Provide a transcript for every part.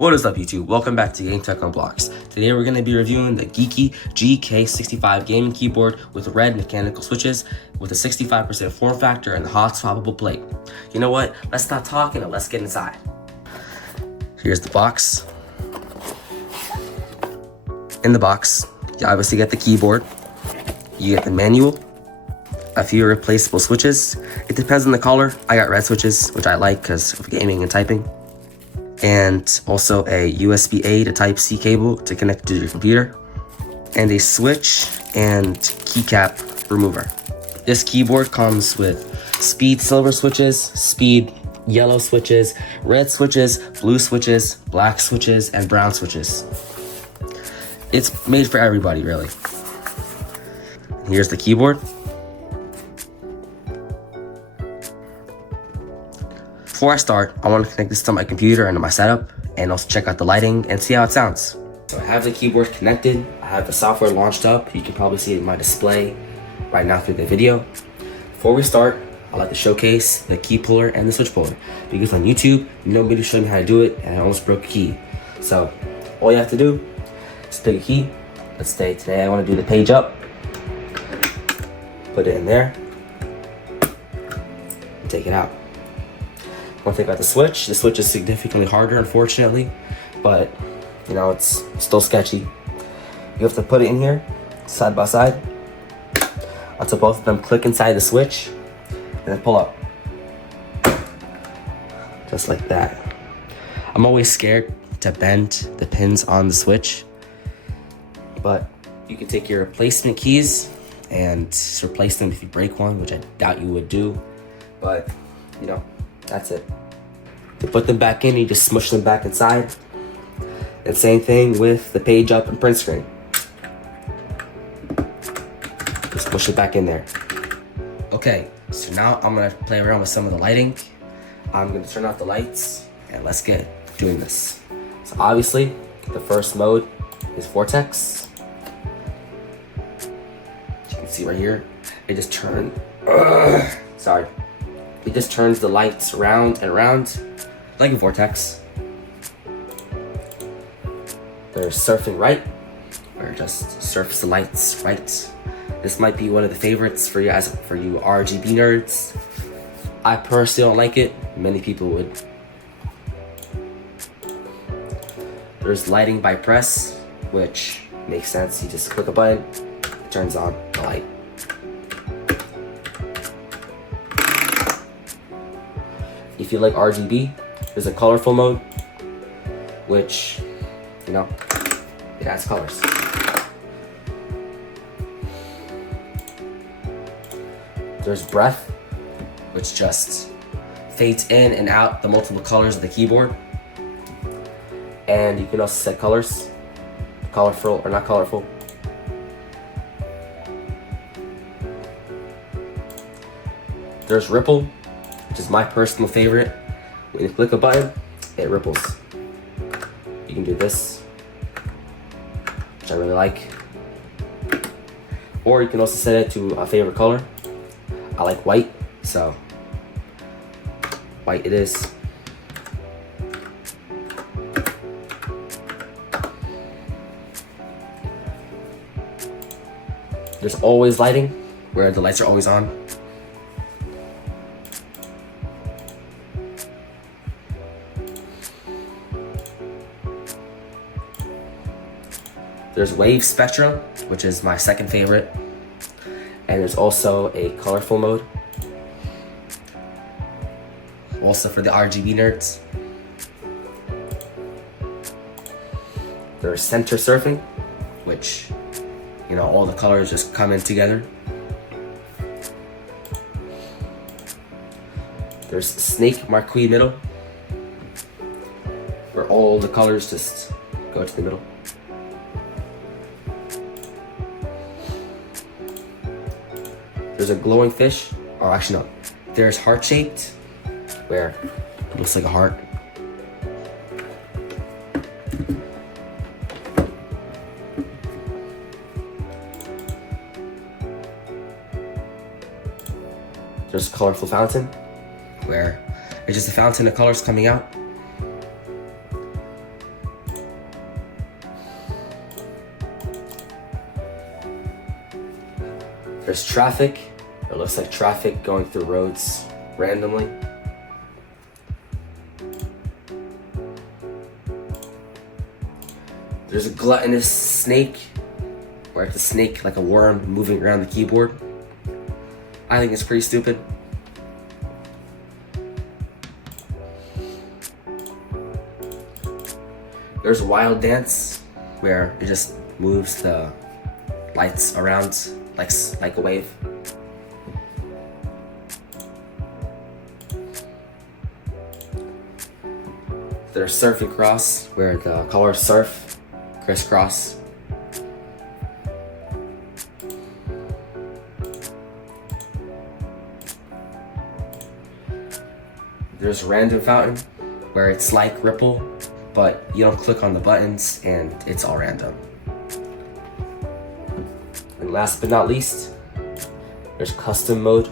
What is up, YouTube? Welcome back to Game Tech on Blocks. Today we're going to be reviewing the Geeky G65 gaming keyboard with red mechanical switches with a 65% form factor and the Hot-Swapable plate. You know what? Let's stop talking and let's get inside. Here's the box. In the box, you obviously get the keyboard, you get the manual, a few replaceable switches. It depends on the color. I got red switches, which I like because of gaming and typing. And also a USB-A to Type-C cable to connect to your computer, and a switch and keycap remover. This keyboard comes with speed silver switches, speed yellow switches, red switches, blue switches, black switches, and brown switches. It's made for everybody, really. Here's the keyboard. Before I start, I want to connect this to my computer and to my setup, and also check out the lighting and see how it sounds. So I have the keyboard connected, I have the software launched up. You can probably see it in my display right now through the video. Before we start, I like to showcase the key puller and the switch puller, because on YouTube, nobody showed me how to do it, and I almost broke a key. So all you have to do is pick a key. Let's say today I want to do the page up. Put it in there, and take it out. One thing about the switch is significantly harder, unfortunately, but you know, it's still sketchy. You have to put it in here, side by side, until both of them click inside the switch, and then pull up. Just like that. I'm always scared to bend the pins on the switch, but you can take your replacement keys and replace them if you break one, which I doubt you would do, but you know, that's it. To put them back in, you just smush them back inside. And same thing with the page up and print screen. Just push it back in there. Okay, so now I'm gonna play around with some of the lighting. I'm gonna turn off the lights and let's get doing this. So obviously, the first mode is Vortex. As you can see right here, it just turned. Sorry. It just turns the lights round and round like a vortex. There's surfing right, where it just surfs the lights right. This might be one of the favorites for you guys, for you RGB nerds. I personally don't like it. Many people would. There's lighting by press, which makes sense. You just click a button, it turns on the light. If you like RGB, there's a colorful mode, which, you know, it adds colors. There's breath, which just fades in and out the multiple colors of the keyboard. And you can also set colors, colorful or not colorful. There's ripple, which is my personal favorite. When you click a button, it ripples. You can do this, which I really like. Or you can also set it to a favorite color. I like white, so white it is. There's always lighting, where the lights are always on. There's wave spectrum, which is my second favorite. And there's also a colorful mode. Also for the RGB nerds. There's center surfing, which, you know, all the colors just come in together. There's snake marquee middle, where all the colors just go to the middle. There's a glowing fish, or actually no, there's heart-shaped, where it looks like a heart. There's a colorful fountain, where it's just a fountain of colors coming out. There's traffic. It looks like traffic going through roads randomly. There's a gluttonous snake, where it's a snake like a worm moving around the keyboard. I think it's pretty stupid. There's a wild dance, where it just moves the lights around like a wave. There's surf and cross, where the colors surf, crisscross. There's random fountain, where it's like ripple, but you don't click on the buttons and it's all random. And last but not least, there's custom mode.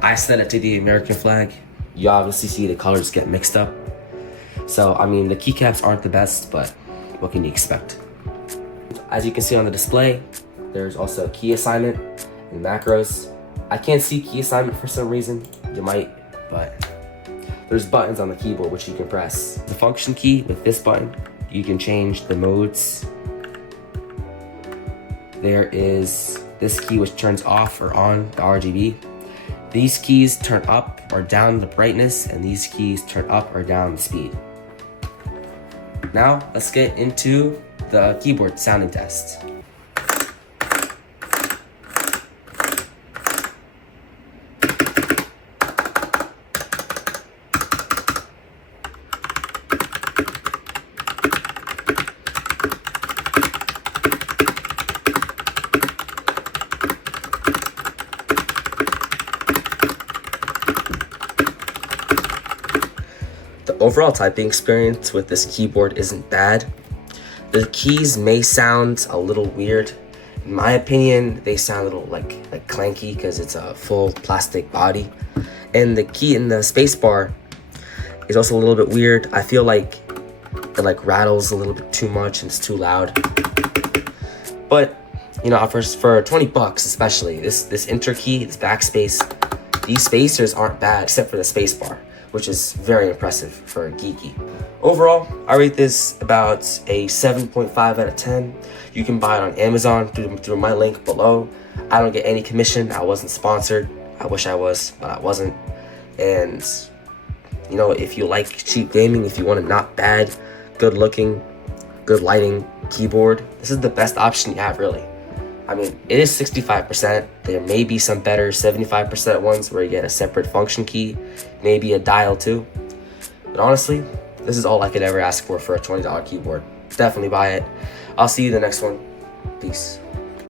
I set it to the American flag. You obviously see the colors get mixed up. So, I mean, the keycaps aren't the best, but what can you expect? As you can see on the display, there's also key assignment and macros. I can't see key assignment for some reason. You might, but there's buttons on the keyboard which you can press. The function key with this button, you can change the modes. There is this key which turns off or on the RGB. These keys turn up or down the brightness, and these keys turn up or down the speed. Now, let's get into the keyboard sounding test. The overall typing experience with this keyboard isn't bad. The keys may sound a little weird. In my opinion, they sound a little like clanky because it's a full plastic body. And the key in the spacebar is also a little bit weird. I feel like it rattles a little bit too much and it's too loud. But you know, for 20 bucks especially, this enter key, this backspace, these spacers aren't bad except for the spacebar, which is very impressive for a Geeky. Overall, I rate this about a 7.5 out of 10. You can buy it on Amazon through my link below. I don't get any commission. I wasn't sponsored. I wish I was, but I wasn't. And you know, if you like cheap gaming, if you want a not bad, good looking, good lighting keyboard, this is the best option you have, really. I mean, it is 65%. There may be some better 75% ones where you get a separate function key, maybe a dial too. But honestly, this is all I could ever ask for a $20 keyboard. Definitely buy it. I'll see you in the next one. Peace.